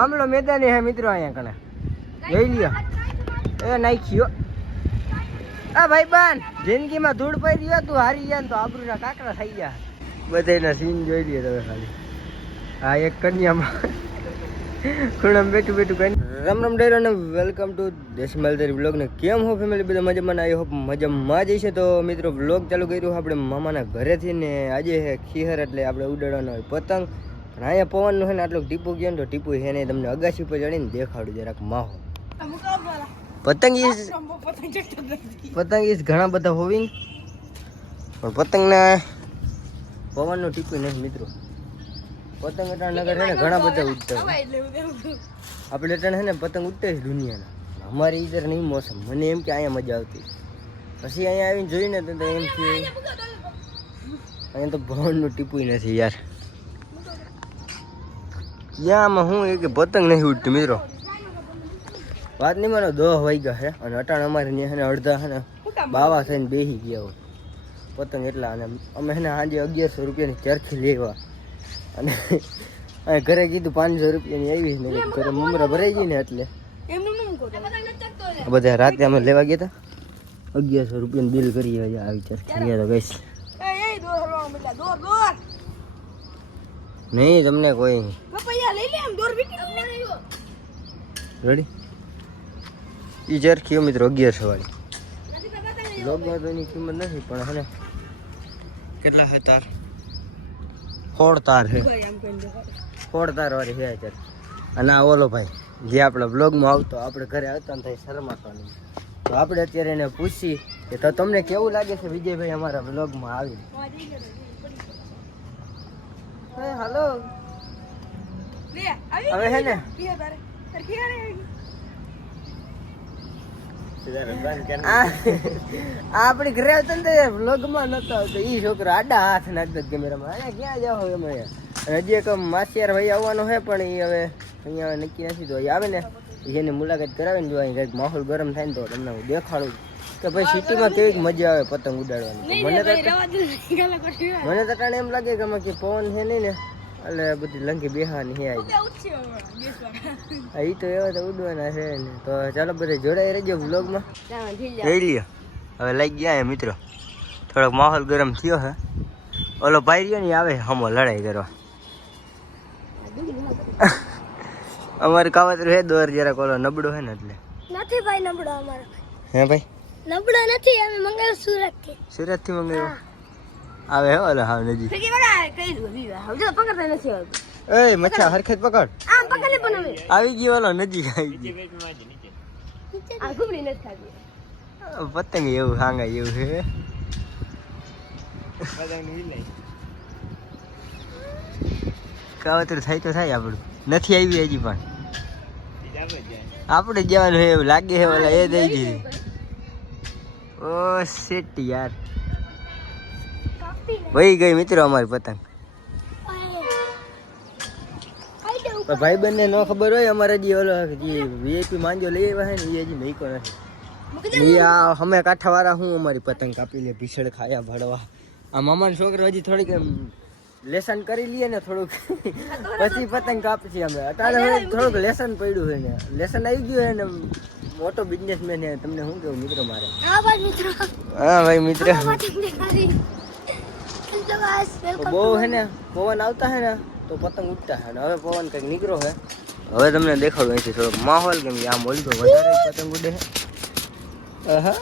આમલો મેદાન હે મિત્રો અહીંયા કણે લઈ લ્યો એ નાખ્યો આ ભાઈબાન જિંદગીમાં ધૂળ પડી ગયો તું હારી ગયા તો આબરૂના કાકરા થઈ ગયા બધાના સીન જોઈ લ્યો તમે ખાલી આ એક કન્યામાં ખૂણામાં બેઠું કરી રામ રામ ડેરો ને વેલકમ ટુ દેશમાલધારી વ્લોગ ને કેમ હો ફેમિલી બધા મજામાં આવી હોપ મજામાં જ છે તો મિત્રો વ્લોગ ચાલુ કર્યું આપણે મામાના ઘરેથી ને આજે હે ખીહર એટલે આપણે ઉડાડવાનો હોય પતંગ પણ અહીંયા પવનનું છે ને આટલું ટીપું ગયો ને તો ટીપું છે ને તમને અગાસી પર ચડીને દેખાડું જરાક માહો પતંગ ઈસ ઘણા બધા હોવી પણ પતંગના પવનનું ટીપું નહીં મિત્રો પતંગ અટાણ નગર છે ને ઘણા બધા ઉડતા આપણે અટાણ છે ને પતંગ ઉડતા છે દુનિયાના અમારી ઈધર નહીં મોસમ મને એમ કે અહીંયા મજા આવતી પછી અહીંયા આવીને જોઈને તો એમ કે અહીંયા તો પવનનું ટીપું નથી યાર યામાં હું એ કે પતંગ નહીં ઉડતી મિત્રો વાત નહીં માનો 10 વાગ્યા છે અને અટાણ અમારે ત્યાં છે ને અડધા છે ને બાવા થઈને બેસી ગયા હોય પતંગ એટલા અને અમે છે ને સાંજે 1100 રૂપિયાની ચરખી લેવા અને ઘરે કીધું 500 રૂપિયાની આવી ને ઘરે મમરા ભરાઈ ગઈ ને એટલે બધા રાતે અમે લેવા ગયા હતા 1100 રૂપિયાનું બિલ કરી આવી ચરખી ગયા તો ગઈશ નહીં તમને કોઈ રેડી ઈ ચરખી મિત્રો 1100 વાળી લોગમાં તો એની કિંમત નથી પણ હે ને કેટલા છે તાર 16 તાર છે 16 તાર વાળી છે ચરખી અને આ ઓલો ભાઈ જે આપણા બ્લોગમાં આવતો આપણે ઘરે આવતા ને થાય શરમાતો નહીં તો આપણે અત્યારે એને પૂછી કે તો તમને કેવું લાગે છે વિજયભાઈ અમારા બ્લોગમાં આવી હાલો હવે હે ને આપડી ઘરે આવતો ને વ્લોગમાં નતો આવતો ઈ છોકરો આડા હાથ નાખતો કેમેરામાં અહીંયા ક્યાં જાવ અમે હજી એક માસિયાર ભાઈ આવવાનો છે પણ એ હવે અહીંયા નક્કી નથી તો આવે ને જેની મુલાકાત કરાવે ને જો અહીં કંઈક માહોલ ગરમ થાય ને તો તમને હું દેખાડું કે ભાઈ સિટીમાં કેવી મજા આવે પતંગ ઉડાડવાની મને તો ટાણે એમ લાગે કે આમાં કે પવન છે નહીં ને એટલે બધી લંકી બેહાની હે આવી એ તો એવા તો ઉડવાના છે ને તો ચાલો બધા જોડાઈ રહેજો વ્લોગમાં જઈ લ્યો હવે લઈ ગયા હે મિત્રો થોડોક માહોલ ગરમ થયો હે ઓલો ભાઈ રહ્યો ને આવે હમો લડાઈ કરવા અમારે કાવતરું હે દોર જરાક ઓલો નબળો હે ને એટલે નથી ભાઈ નબળો અમારો હે ભાઈ નબળો નથી અમે મંગાવ્યો સુરત થી મંગાવ્યો આવે હે ઓલો હાવ નજીક એ મચ્છા હરખેત પકડ આવી ગયો ઓલો નજીક આવી ગયો પતંગ એવું હાંગાય એવું હે કાવતરું થાય તો થાય આપણું નથી આવી હજી પણ આપણે જવાનું હે એવું લાગે હે ઓલા એ દઈ દીધી ઓ શેટ યાર વહી ગઈ મિત્રો અમારી પતંગ ભાઈ બંને ન ખબર હોય અમારે જે ઓલો વીઆઈપી માંજો લઈ આવ્યા છે ને એ હજી મેકો નથી આ અમે કાંઠાવાળા હું અમારી પતંગ કાપી લે ભીષણ ખાયા ભળવા આ મામાનો છોકરો હજી થોડીક લેસન કરી લઈએ ને થોડુંક પછી પતંગ કાપીએ અમે અત્યારે થોડુંક લેસન પડ્યું હોય ને લેસન આવી ગયું હોય ને મોટો બિઝનેસમેન હે તમને શું કેવું મિત્રો મારે હા ભાઈ મિત્ર બહુ હે ને પવન આવતા હે ને તો પતંગ ઉડતા હે હવે પવન કંઈક નીકળો હે હવે તમને દેખાડું અહીંથી થોડોક માહોલ કેમ કે આમ ઓલતો વધારે પતંગ ઉડે હે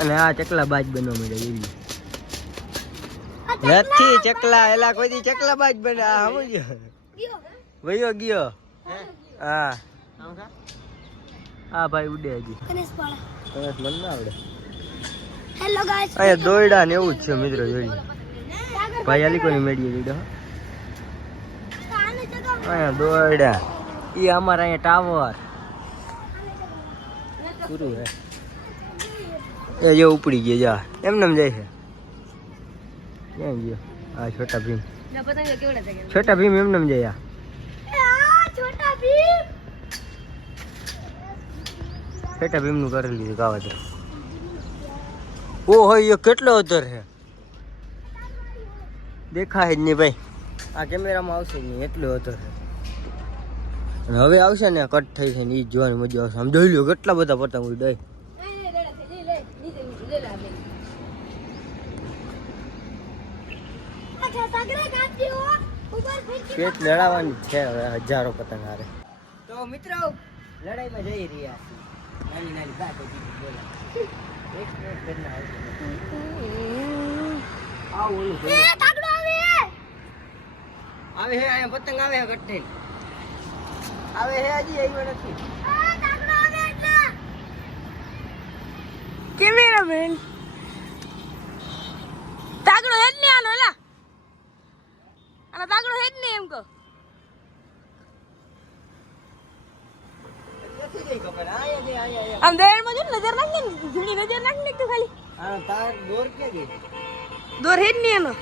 અને આ ચકલા બાજ બનવા માંડ્યા નથી ચકલા એલા કોઈ દી ચકલા બાજ બને આ સમજો વયો ગયો હા હા ભાઈ ઉડે હજી મને ના આવડે હેલો ગાઈસ અહીંયા દોયડા ને એવું જ છે મિત્રો જોઈ ભાઈ આલી કોની મેડીએ દીધો અહીંયા દોયડા ઈ અમારા અહીંયા ટાવર પૂરું હે એ જો ઉપડી ગયા જા એમને જાય છે ક્યાં ગયો આ છોટા ભીમ છોટા ભીમ એમને જાય છોટા ભીમ નું કરી લીધું કાવતર ઓહો એ કેટલો અધર છે દેખાય જ નહીં ભાઈ આ કેમેરામાં આવશે નહીં એટલો અધર અને હવે આવશે ને કટ થઈ થઈને ઈ જ જોવાની મજા આવશે. આમ જોઈ લો કેટલા બધા પતંગ ઉડાય. પેટ લડાવવાની છે હવે હજારો પતંગ હારે. તો મિત્રો લડાઈમાં જઈ રહ્યા છીએ. નાની નાની બાતો બોલા એક મિનિટ કરીને આવશે. આવ ઓલું આવે હે અહીંયા પતંગ આવે હે કટ થઈને આવે હે હજી આવ્યો નથી. કેમેરામેન તાગડો હેડ ને આનો લા આનો તાગડો હેડ ને એમ કહો નથી જઈ ખબર આયા આમ દેર માં જો નજર નાખ ને જૂની નજર નાખ ને તો ખાલી આ તાર દોર કે ગઈ દોર હેડ ને એનો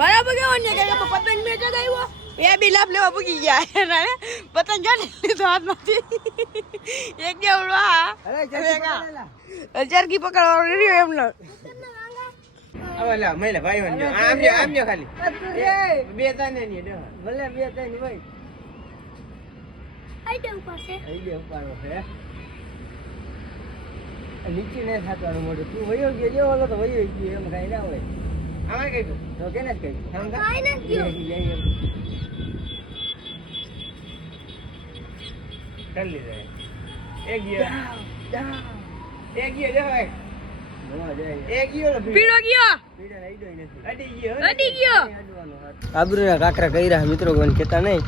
બરાબર કેવો ને કે પતંગ મે જગાવ્યો એ બી લાભ લેવા પૂગી ગયા ને પતંગ જાને લીધો હાથમાંથી એક જે ઉડવા અરે ચરકી પકડવા રહ્યો એમનો હવે લા મેલે ભાઈ વન જો આમ જો ખાલી બે તાને ની દે ભલે બે તાને ભાઈ આઈ દે ઉપર છે ઉપાડો છે નીચે ને થાતવાનું મોઢું તું વયો ગયો જેવો ઓલો તો વયો ગયો એમ કાઈ ના હોય આમાં કઈ તો કેને કઈ કાઈ ના ગયો कर ली जाए एक ये जो है एक ये પીળો ગયો અડી ગયો આબરૂના કાકરા કર્યા મિત્રો કોણ કહેતા નહીં.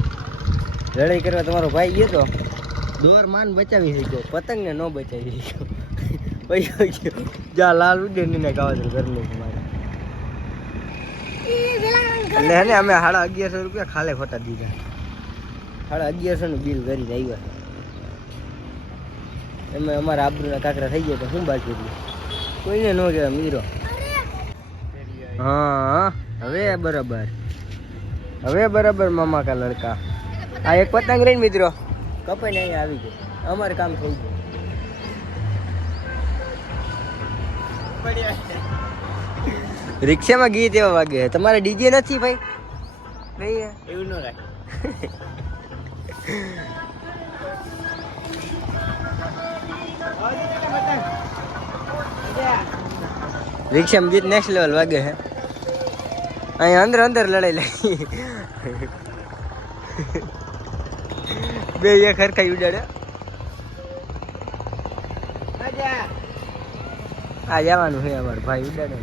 લડાઈ કરવા તમારો ભાઈ ગયો તો દોર માન બચાવી શક્યો પતંગ ને ન બચાવી શક્યો પૈયો ગયો જા લાલ ઉડે ને કાવતર કરી લે મારે એટલે હે ને અમે 1150 રૂપિયા ખાલે ખોટા દીધા. 1150 નું બિલ કરી આવ્યા. એમાં અમારા આબરૂના કાકરા થઈ ગયા તો શું બાકી રહ્યું કોઈને ન કહેવાય મીરો. હા હવે બરાબર મામા કા લડકા. આ એક પતંગ રહીને મિત્રો કપાઈને અહીંયા આવી ગયો અમારે કામ થઈ ગયું. રિક્ષામાં ગીત એવા વાગે તમારે ડીજે નથી ભાઈ નહીં એવું ન રાખે. રિક્ષામાં ગીત નેક્સ્ટ લેવલ વાગે છે. અહીંયા અંદર લડાઈ લાગી બે એક હરખાઈ ઉડાડે. આ જવાનું છે અમારે ભાઈ ઉડાડે.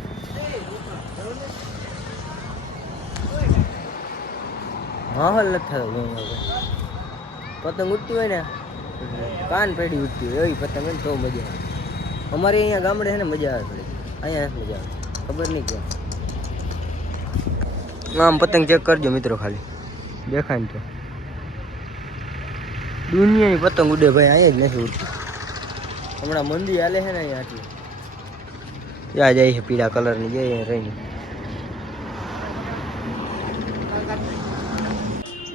માહોલ નથી થતો પતંગ ઉડતી હોય ને કાન પેઢી ઉડતી હોય એવી પતંગ હોય ને તો મજા આવે. અમારે અહીંયા ગામડે છે ને મજા આવે થોડી અહીંયા નથી મજા આવે ખબર નહીં કેમ. આમ પતંગ ચેક કરજો મિત્રો ખાલી દેખાય ને તો દુનિયાની પતંગ ઉડે ભાઈ અહીંયા જ નથી ઉડતી. હમણાં મંદી હાલે છે ને અહીંયા આટલી ત્યાં જાય છે પીળા કલરની જઈએ રહીને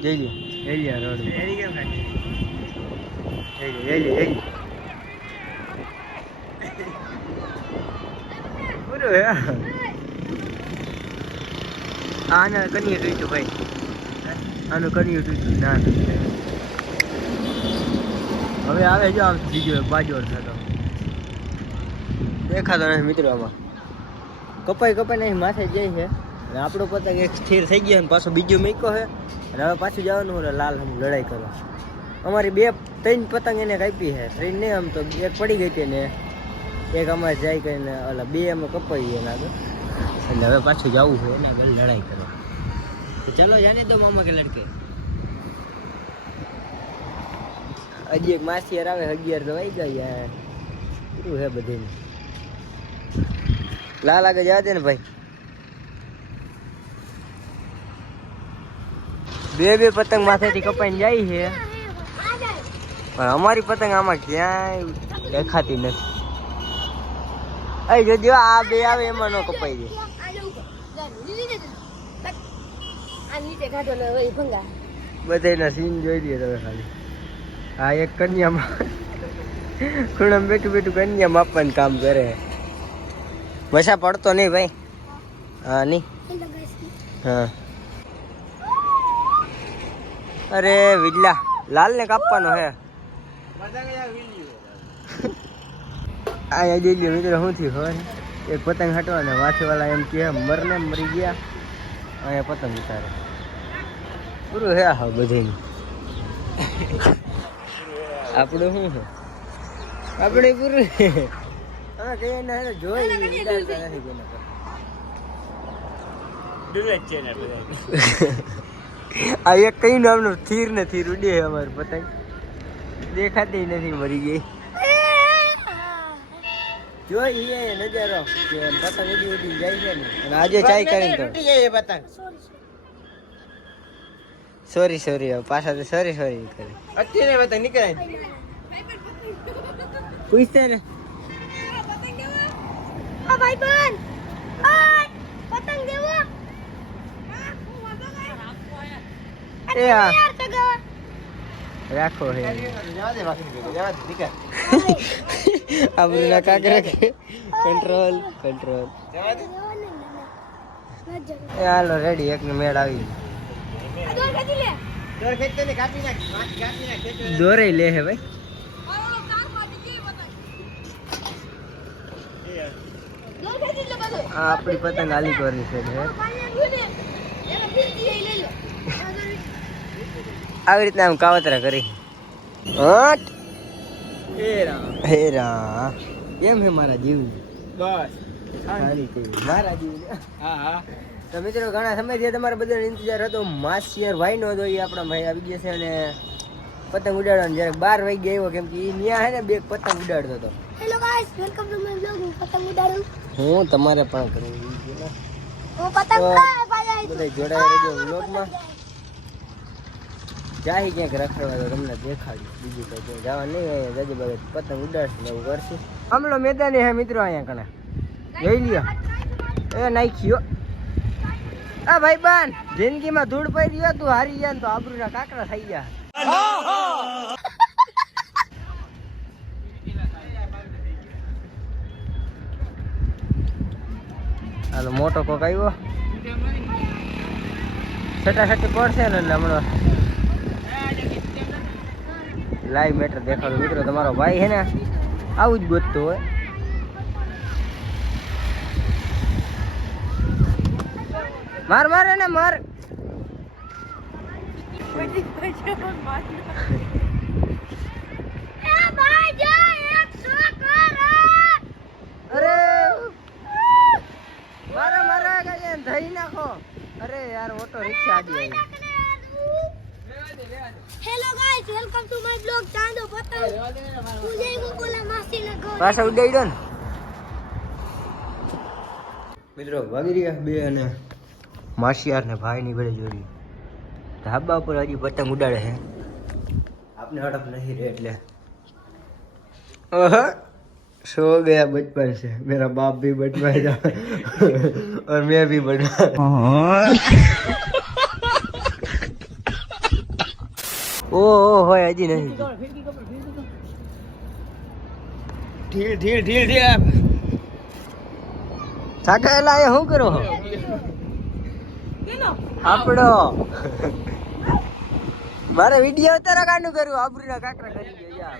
જઈ લે રોડ આને કનીએ તૂટ્યું ભાઈ આનું કનીએ તૂટ્યું ના હવે આવે જો આમ બીજો બાજોર થતો દેખાતો નથી મિત્રો. આમાં કપાઈ નહીં માથે જાય છે અને આપણો પતંગ એક સ્થિર થઈ ગયો ને પાછો બીજો મૂક્યો છે અને હવે પાછું જવાનું લાલ હમ લડાઈ કરવા. અમારી 2-3 પતંગ એને કાપી છે 3 નહીં આમ તો એક પડી ગઈ હતી ને એક અમારે જાય કરીને ઓલા 2 અમે કપાઈ ગયા આગળ એટલે હવે પાછું જવું છે એના આગળ લડાઈ કરવા. તો ચાલો જાને દો મામા કે લડકે. હજી એક માસિયાર આવે 11 તો આવી ગયા પૂરું હે બધું. લાલ આગળ જવા દે ને ભાઈ. 2 પતંગ માથેથી કપાઈને જાય છે પણ અમારી પતંગ આમાં ક્યાંય દેખાતી નથી. અહીં જો આ 2 આવે એમાં ન કપાઈ જાય. બધાના સીન જોઈ લઈએ તમે ખાલી. આ એક કન્યામાં ખૂણામાં બેઠું કન્યા માપવાનું કામ કરે. વસા પડતો નહીં ભાઈ. હા નહીં હા અરે વિડલા લાલ ને કાપવાનો હે આ જઈ મિત્રો શું થયું ખબર એક પતંગ હટવાને વાંચવાલા એમ કે મરને મરી ગયા અહીંયા પતંગ ઉતારે પૂરું હે હા બધું આપણું શું છે આપણે પૂરું હા કઈ ના જોઈ ઉડાડતા નથી કોઈને આ એક કઈ નામનું થીર ને થીર ઉડે અમારું પતંગ દેખાતી નથી મરી ગઈ જોઈ એ નજારો કે પતંગ ઉડી ઉડી જાય છે ને અને આજે ચાય કરીને તો ઉડી જાય પતંગ સોરી સોરી પાછા તો સોરી સોરી કરે અત્યારે પતંગ નીકળાય પૂછતે ને આ ભાઈ બન પતંગ દેવો એ આ રાખો હે આપણું ના કાકરા કે કંટ્રોલ કંટ્રોલ એ હાલો રેડી એક મેળ આવી દોરે લે હે ભાઈ આ આપણી પતંગ આલી કોરની છે આવી રીતના આમ કાવતરા કરી હટ હેરા કેમ હે મારા જીવ બસ મારા જીવ તો મિત્રો ઘણા સમયથી તમારા બધાનો ઇંતજાર હતો માસિયર ભાઈ નો હતો એ આપણા ભાઈ આવી ગયા છે અને પતંગ ઉડાડવાનો જ્યારે 12 વાગે આવ્યો કેમ કે એ ન્યા હે ને બે પતંગ ઉડાડતો હતો hello guys welcome to my blog હું પતંગ ઉડાડું હું તમારે પણ કરવું છે હું પતંગ ઉડાડવા બધા જોડાઈ રહેજો બ્લોગમાં જાહી ક્યાંક રખડવા તો તમને દેખાડ્યું બીજું કઈ જવા નહીં અહીંયા જજે બધે પતંગ ઉડાડશે ને એવું કરશું હમણાં મેદાની હે મિત્રો અહીંયા કણે જોઈ લ્યો એ નાખ્યો આ ભાઈ બાન જિંદગીમાં ધૂળ પડી ગયો તું હારી ગયા ને તો આબરૂના કાકરા થઈ ગયા હાલો મોટો કોક આવ્યો છટાછટી પડશે ને એટલે હમણાં લાઈવ મેટર દેખાડું મિત્રો તમારો ભાઈ હે ને આવું જ ગોતતો હોય માર મારે ને માર અરે મારા મારા કઈ ધઈ નાખો અરે યાર ઓટો રિક્ષા આડી આવી hello guys welcome to my blog ચાંદો પતંગ હું જઈ ગોલા માસી ને ઘર પાછા ઉડાડ્યો ને મિત્રો ભાગી રહ્યા બે અને માસિયાર ને ભાઈ ની બડે જોડી ધાબા પર હજી પતંગ ઉડાડે છે આપને હડપ નહીં રે એટલે सो गया बचपन से मेरा बाप भी बचपन था और मैं भी बना ओ होय हजी नहीं ढील ढील ढील ढील થાકેલા એ શું કરો આપડો મારે વિડિયો ઉતારા કાઢનું કર્યું આબરૂના કાકરા કરી ગયા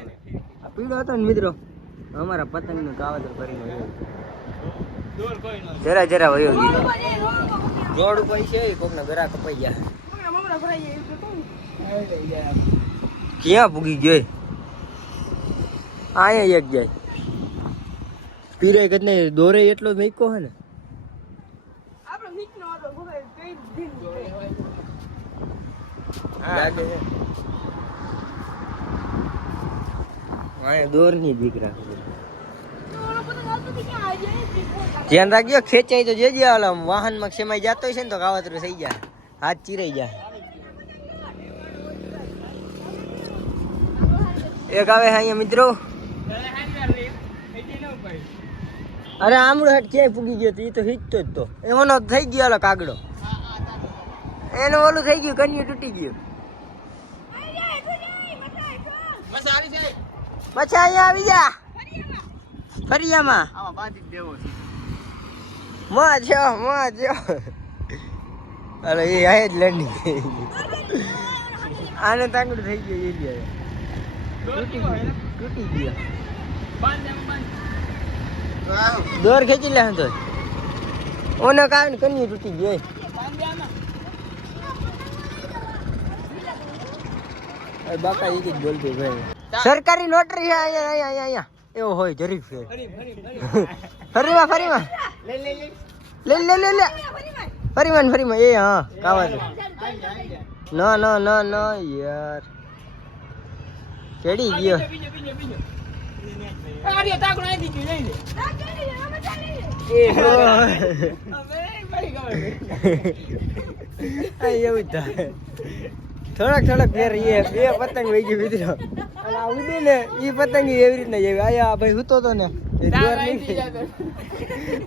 આ પીડો હતો ને મિત્રો અમારા પતંગ નું કાવતર કરીને જરા જરા વયો ગયો રોડ ઉપર છે કોકના ગરા કપાઈ ગયા ક્યાં પૂગી ગયો આયા એક જાય પીરે કદને દોરે એટલો જ મેકો હે ને આપણો મીકનો હતો ગોરે કઈ દિન લાગે છે આયા દોર ની દીકરા ધ્યાન રાખજો ખેંચાઈ તો જેજે ઓલા વાહન માં ખેમાઈ જતો છે ને તો કાવતરું થઈ જાય હાથ ચીરાઈ જાય એક આવે અહીંયા મિત્રો અરે આમળો હેઠ ક્યાંય પૂગી ગયો તો એ તો હિચતો જ તો એનો થઈ ગયો ઓલો કાગડો એનું ઓલું થઈ ગયું કન્યું તૂટી ગયું મચ્છા અહીંયા આવી જા ફરિયામાં મોજો અરે એ આય જ લંડી આને તાંગડું થઈ ગયું એ લ્યો તૂટી ગયો દોર ખેંચી લે તો ઓને કારણે કન્યું તૂટી ગયો બાકા એ જ બોલતું ભાઈ સરકારી નોટરી છે અહીંયા અહીંયા અહીંયા એવો હોય જરીક છે ફરીમાં લે ફરીમાં એ હા કાવા છે ના યાર ચડી ગયો એવું થાય થોડાક ફેર એ બે પતંગ વહી ગયું મિત્રો અને આ ઉડી ને એ પતંગ એવી રીતના જેવી આયા ભાઈ હૂતો તો ને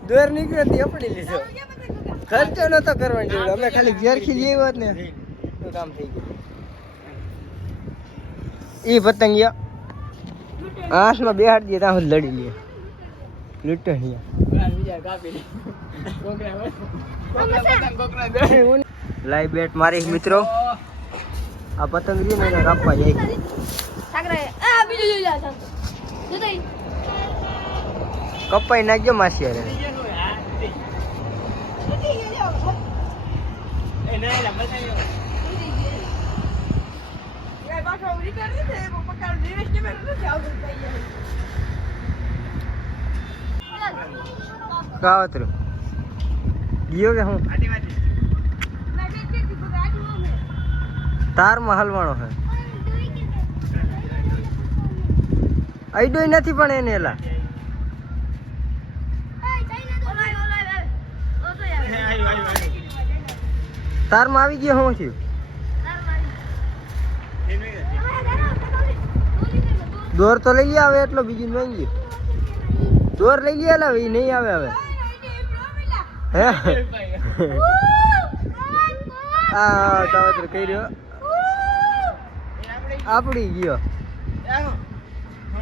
દોર નીકળ્યો તે પડી લીધો ખર્ચો નતો કરવાનો જેવડો અમે ખાલી ઘેરખી લઈ હોત ને તો કામ થઈ ગયું ઈ પતંગ આસમાં બેહાડ દઈએ ત્યાં સુધી લડી લઈએ લૂંટો લાઈવ બેટ મારી મિત્રો આ પતંગ રહી ને એને કાપવા જાય કપાઈ નાખજો માસી અરે કાવતરું ગયો કે હું તારમાં હલવાણો હે આઈડોય નથી પણ એને એલા તારમાં આવી ગયો હું થયું દોર તો લઈ આવે એટલો બીજું માંગી દોર લઈ લે એ નહીં આવે હવે હે હા કાવતર કઈ રહ્યો આપડી ગયો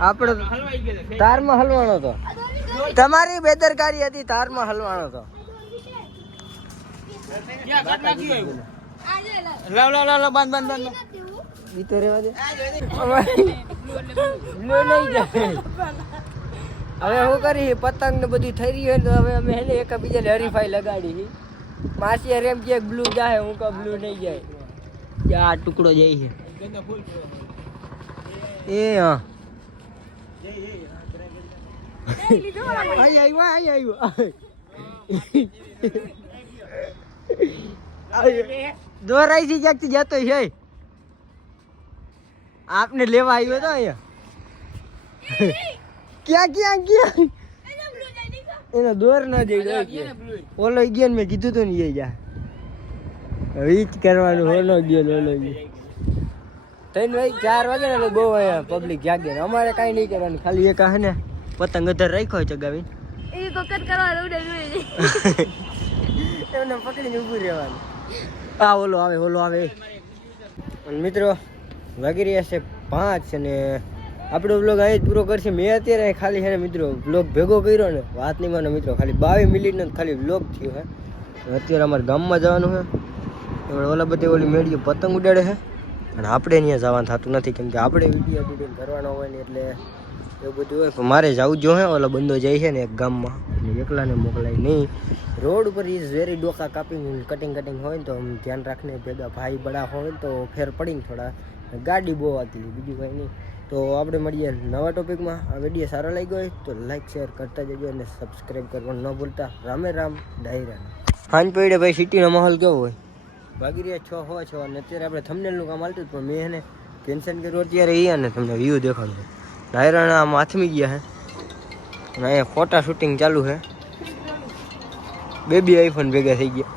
આપણે તારમાં હલવાનો હતો તમારી બેદરકારી હતી તારમાં હલવાનો હતો ઈ તો રેવા દે હવે શું કરી પતંગ ને બધું થઈ રહ્યું તો હવે અમે એને એકબીજાને હરીફાઈ લગાડી માસી અરે એમ કે બ્લુ જાય હું કા બ્લુ નહીં જાય આ ટુકડો જાય છે એ હા દોરાઈ થી જાગતી જતો છે આપને લેવા આવ્યો તો અહીંયા ક્યાં એનો દોર ન જઈ ઓલો ગયો મેં કીધું તો ને જા વીચ કરવાનું ઓલો ગયો ત્રણ વાગે 4 વાગે ને બહુ અહીંયા પબ્લિક જાગે ને અમારે કાંઈ નહીં કરવાનું ખાલી એક હે ને પતંગ અધર રાખ્યો ચગાવી એમને પકડીને ઊભું રહેવાનું આ ઓલો આવે મિત્રો વાગી રહ્યા છે 5 અને આપણો બ્લોગ અહીં જ પૂરો કરશે મેં અત્યારે ખાલી છે ને મિત્રો બ્લોગ ભેગો કર્યો ને વાત નહીં માનો મિત્રો ખાલી 22 મિનિટનો ખાલી બ્લોગ થયો હે અત્યારે અમારે ગામમાં જવાનું છે ઓલા બધે ઓલી મેળીઓ પતંગ ઉડાડે છે અને આપણે અહીંયા જવાનું થતું નથી કેમ કે આપણે વિડીયો એડિટિંગ કરવાનો હોય ને એટલે એવું બધું હોય પણ મારે જવું જો હે ઓલો બંદો જાય છે ને એક ગામમાં એટલે એકલાને મોકલાય નહીં રોડ ઉપર ઇઝ વેરી ડોકા કાપિંગ કટિંગ હોય ને તો ધ્યાન રાખને ભેગા ભાઈ બડા હોય તો ફેર પડીને થોડા ગાડી બહુ હતી બીજું કંઈ નહીં તો આપણે મળીએ નવા ટોપિકમાં આ વિડીયો સારો લાગ્યો હોય તો લાઈક શેર કરતા જજો અને સબસ્ક્રાઈબ કરવાનું ન ભૂલતા રામે રામ ડાયરા હાંજ પડે ભાઈ સિટીનો માહોલ કેવો હોય વાગી રહ્યા 6 અને અત્યારે આપણે થંબનેલનું કામ હાલતું પણ મેં એને કેન્સલ કર્યું અત્યારે એ અને તમને વ્યૂ દેખાડું ડાયરાના આમ હાથમી ગયા હે અને અહીંયા ફોટા શૂટિંગ ચાલુ છે બેબી આઈફોન ભેગા થઈ ગયા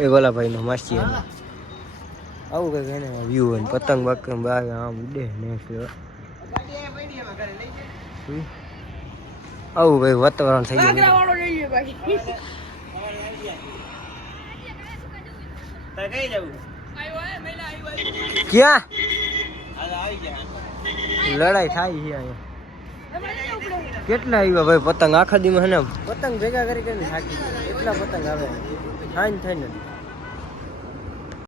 એ ગોલાભાઈનો માસી આવું કંઈક એને વ્યૂ હોય પતંગ બતંગ બાગ આમ ઉડે નેક્સ્ટ આવું કંઈક વાતાવરણ થઈ ગયું ક્યાં લડાઈ થાય છે અહીંયા કેટલા આવ્યા ભાઈ પતંગ આખા દીમાં હે ને પતંગ ભેગા કરી થાકી એટલા પતંગ આવે હાન થાય ને